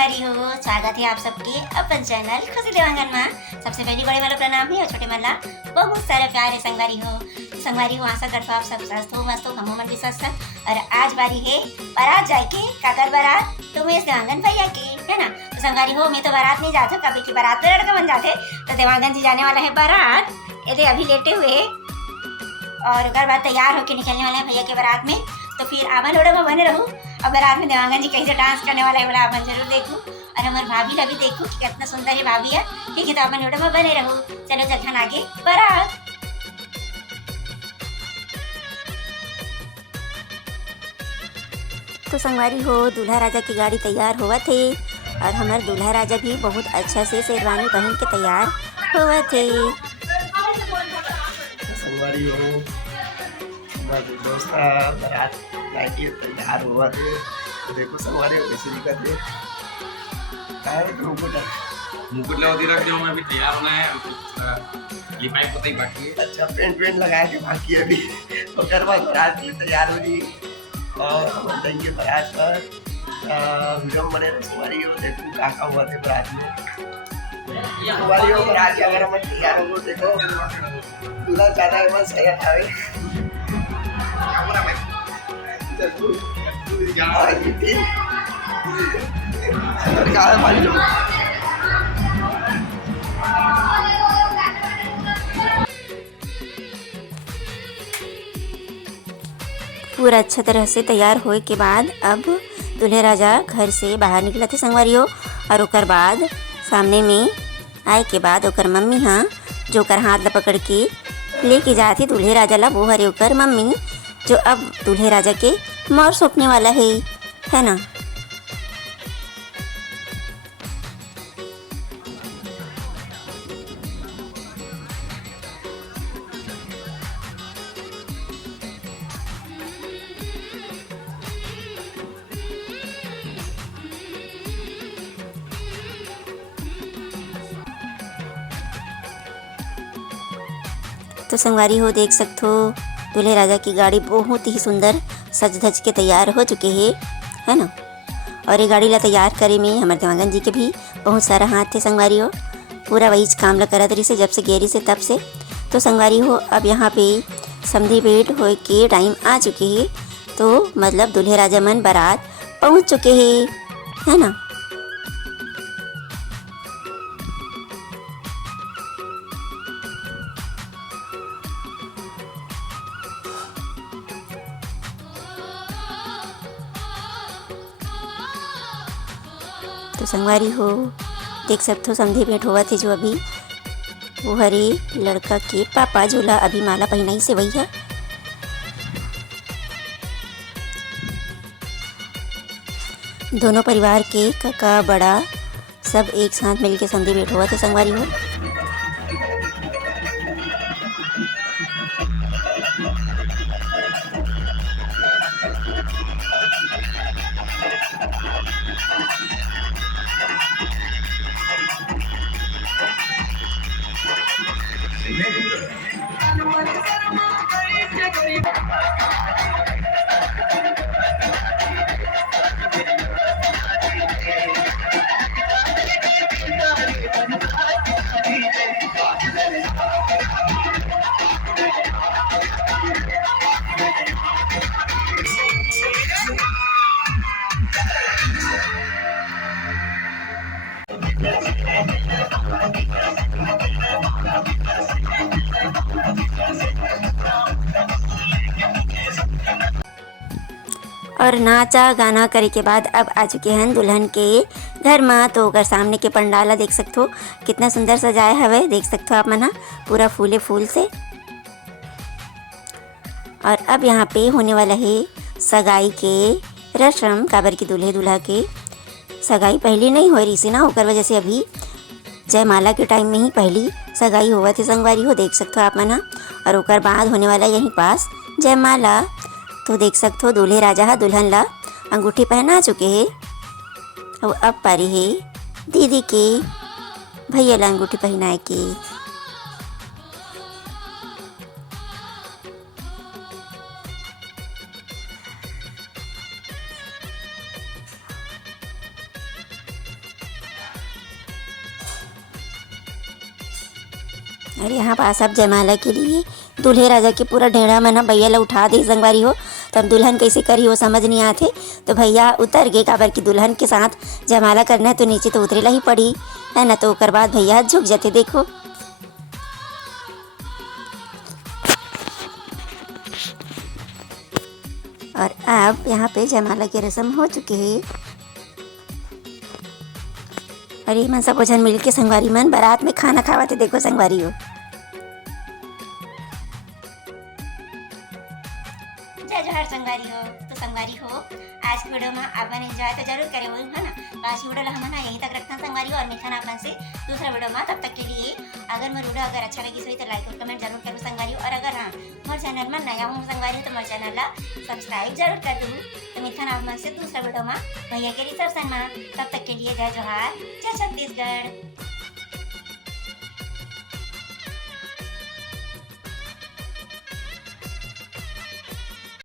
संगवारी हो, स्वागत है आप सबके अपन चैनल खुशी देवांगन में। सबसे पहले बड़े वाला प्रणाम है और छोटे वाला बहुत सारा प्यार है संगवारी हो। आशा करता हूँ आप सब स्वस्थ हो, मस्त हो, हम मन भी स्वस्थ है। और आज बारी है बारात जाए के, काकर बारात तो मैं देवांगन भैया के, है ना। तो संगवारी हो, मैं तो बारात नहीं जाते, कभी की बारात में लड़का बन जाते। तो देवांगन जी जाने वाला है बारात, ये अभी लेटे हुए और अगर बात तैयार होके निकलने वाले हैं भैया के बारात में। तो फिर आवन ओढ़े में बने रहूँ। अब बारात में देवांगन जी कैसे डांस करने वाला है बोला अपन जरूर देखूँ, और हमारे भाभी ला भी देखूँ कि कितना सुंदर है भाभी है। ठीक है, तो अपन ओढ़े में बने रहूँ। चलो जल्द आगे बारात। तो संगवारी हो, दूल्हा राजा की गाड़ी तैयार हुआ थे और हमारे दूल्हा राजा भी बहुत अच्छा से शेरवानी पहन के तैयार हुआ थे। संगवारी हो, दोस्त बारात लाइटी तैयार हुआ थे। देखो संगवारी हो कैसे दिखत है। मुकुट लगा रख दो, मैं अभी तैयार होना है। लिपाई पोताई बाकी है। अच्छा, पेंट लगा के बाकी है अभी। और बाद बारात के लिए तैयार हो जी और हम जाएंगे बारात पर। वीडियो बने रहे संगवारी हो। देखो क्या हुआ थे बारात में। संगवारी हो, बारात के अगर हम तैयार हो देखो दूल्हा ज्यादा है बस है पूरा अच्छा तरह से तैयार होए के बाद अब दूल्हे राजा घर से बाहर निकला थे संगवारियों। और ओकर बाद सामने में आए के बाद ओकर मम्मी हाँ जो ओकर हाथ ला पकड़ के लेके जाती दूल्हे राजा ला, वो हरे ओकर मम्मी जो अब दूल्हे राजा के मोर सौंपने वाला है ना। तो संगवारी हो, देख सकते हो दूल्हे राजा की गाड़ी बहुत ही सुंदर सज धज के तैयार हो चुके है ना। और ये गाड़ी ला तैयार करे में हमारे देवांगन जी के भी बहुत सारा हाथ थे संगवारी हो। पूरा वही काम ला करा तरी से जब से गेरी से तब से। तो संगवारी हो, अब यहाँ पे समधी भेंट हो के टाइम आ चुके हैं। तो मतलब दूल्हे राजा मन बारात पहुँच चुके हैं, है ना। तो संगवारी हो, देख सकते हो समधी भेंट हुआ थे जो अभी वो हरे लड़का के पापा जोला अभी माला पहनाई से वही है। दोनों परिवार के काका बड़ा सब एक साथ मिलके समधी भेंट हुआ थे संगवारी हो। और नाचा गाना करे के बाद अब आ चुके हैं दुल्हन के घर में। तो अगर सामने के पंडाला देख सकते हो कितना सुंदर सजाया हवे, देख सकते हो आप मना पूरा फूले फूल से। और अब यहाँ पे होने वाला है सगाई के रस्म। काबर की दूल्हे दूल्हा के सगाई पहली नहीं हो रही सी ना, होकर वजह से अभी जयमाला के टाइम में ही पहली सगाई हुआ थी संगवारी हो, देख सकते हो आप मना। और ओकर बाद होने वाला यहीं पास जयमाला। तो देख सकते हो दूल्हे राजा दुल्हन ला अंगूठी पहना चुके हैं। और अब पारी है दीदी के भैया ला अंगूठी पहनाए के। और यहाँ पास अब जयमाला के लिए दूल्हे राजा के पूरा ढेड़ा में ना भैया ला उठा दे संगवारी हो। तब दुल्हन कैसे करी वो समझ नहीं आते, तो भैया उतर गए काबर की दुल्हन के साथ जयमाला करना है तो नीचे तो उतरेला ही पड़ी है ना। तो ओकर बाद भैया झुक जाते देखो। और अब यहाँ पे जयमाला की रस्म हो चुकी है। और ये मन सब जन मिल के संगवारी मन बारात में खाना खावाते देखो संगवारी हो। जय जोहार संगवारी हो। तो संगवारी हो आज की वीडियो में अपन एंजॉय तो जरूर करे हुए है ना। तो आज की वीडियो ला हम ना यहीं तक रखते हैं संगवारी हो, और मिलता अपन से दूसरा वीडियो में। तब तक के लिए अगर मेरी वीडियो अगर अच्छा लगी तो लाइक और कमेंट जरूर करो संगवारी हो। और अगर हाँ हमारे चैनल में नया हूँ संगवारी हो तो हमारे चैनल ला सब्सक्राइब जरूर कर दूँ। तो मिलता अपन से दूसरा वीडियो में भैया के रिसेप्शन में। तब तक के लिए जय जोहार, जय छत्तीसगढ़।